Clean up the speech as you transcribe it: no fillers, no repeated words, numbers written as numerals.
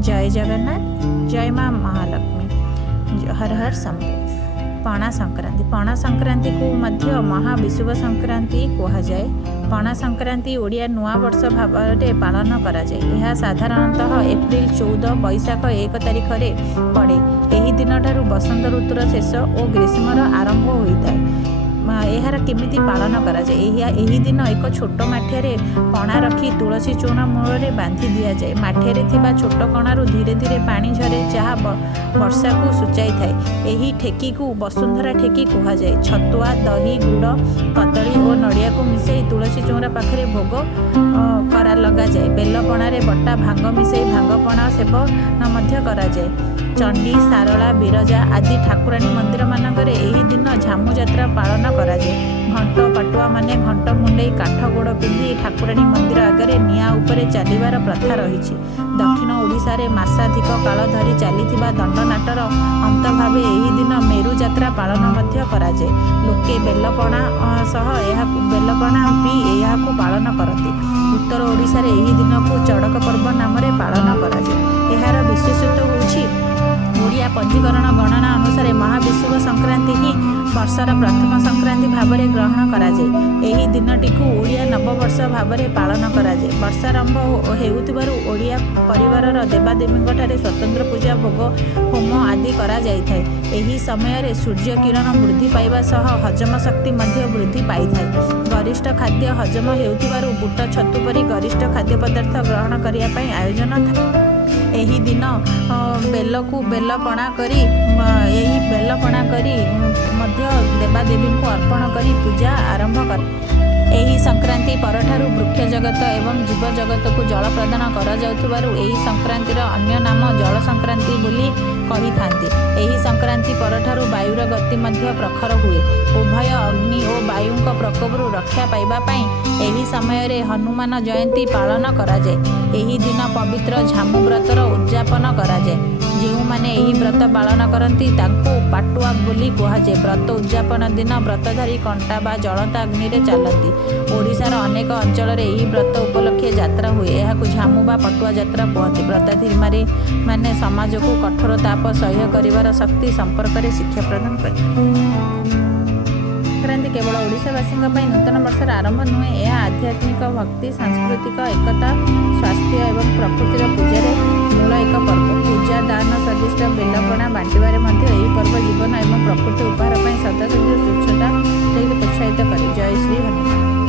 जय जगन्नाथ, जय माँ महालक्ष्मी, हर हर शंभु। पणा संक्रांति को मध्य महाविषुव संक्रांति कहुए। पणा संक्रांति ओडिया नुआ वर्ष भाव में पालन कराए। यह साधारणतः एप्रिल 14 बैशाख 1 तारिख में पड़े। यही दिन ठारू बसंत ऋतुर शेष और ग्रीष्मर आरंभ होता है। यार केमिति पालन कराए। यही दिन एक छोट माठिया पणा रखी तुलसी चूर्ण मूल बांधि दि जाए। माठिया थिबा छोट कणारू धीरे धीरे पानी झरे, जहाँ वर्षा को सूचाई थाए। यही ठेकी को वसुंधरा ठेकी कहुए। छतुआ, दही, गुड़, कदली और नड़िया को मिसई तुलसी चौरा पाखे भोग करा लगा जाए। बेलपणारे बटा भांग मिसई भांगपणा सेवन कराए। चंडी, सारला, बिरजा आदि ठाकुराणी मंदिर मानकर यही दिन झामु यात्रा पालन कराए। घंट पाटुआ माने घंट मुंडे काठ गोड़ पिंधि ठाकुराणी मंदिर आगे निआ उपरे चलिबार प्रथा रही। दक्षिण ओडिशा रे मासाधिक काल धरी चलीथिबा दंडनाटर अंत भावे यही दिन मेरु यात्रा पालन मध्य कराए। लोके बेलपणा बेलपणा पी यहाकू पालन करती। उत्तर ओडिशा रे यही दिन को चड़क पर्व नाम पालन कराए। यार विशेषत्व होछि ओडिया पंजीकरण गणना अनुसार महाविषुव संक्रांति ही वर्षर प्रथम संक्रांति भाव में ग्रहण कराए। यही दिनटी को ओडिया नववर्ष भाव में पालन कराए। वर्षारंभ होउथिबारु ओडिया परिवार देवादेवी स्वतंत्र पूजा भोग होम आदि करा जायथाय। एही समय रे सूर्य किरण वृद्धि पाइबा सह हजम शक्ति मध्य वृद्धि पाइथाय। गरिष्ठ खाद्य हजम होउथिबारु बुट छतु परि गरिष्ठ खाद्य पदार्थ ग्रहण करिया पई आयोजन था। यही दिन बेलकू बेलपणा करी देवादेवी को अर्पण करी पूजा आरंभ कर। यही संक्रांति परठारु वृक्ष जगत एवं जीव जगत को जल प्रदान करा जाउथिबारु एही संक्रांतिर अन्य नाम जल संक्रांति बोली कही थांती। एही संक्रांति परठारु वायुर गति मध्य प्रखर हुए। उभय अग्नि और वायुंक प्रकोपरु रक्षा पाइबा पई एही समय रे हनुमान जयंती पालन कराए। एही दिन पवित्र झामु व्रतर उद्यापन कराए। जो माने यही व्रत पालन करती तांको पाटुआ बोली कहुए। व्रत उद्यापन दिन व्रतधारी कंटा बा जलता अग्नि रे चलती। ओडिशार अनेक अंचल रे यही व्रत उपलक्षे यात्रा हुए। यहाकू झामु बा पटुआ यात्रा कहती। व्रताधारी माने समाज को कठोर ताप सह्य करिवार शक्ति संपर्क में शिक्षा प्रदान करते। संक्रांति केवल ओडिशावासी नूतन वर्षर आरंभ नुहे। यह आध्यात्मिक भक्ति, सांस्कृतिक एकता, स्वास्थ्य एवं प्रकृतिर पूजार मूल एक पर्व। पूजा, दान सदिष्ट बेलपणा बांटबार यही पर्व जीवन एवं प्रकृति उपहार सदासदा स्वच्छता प्रोत्साहित करे। जय श्री हनुमान।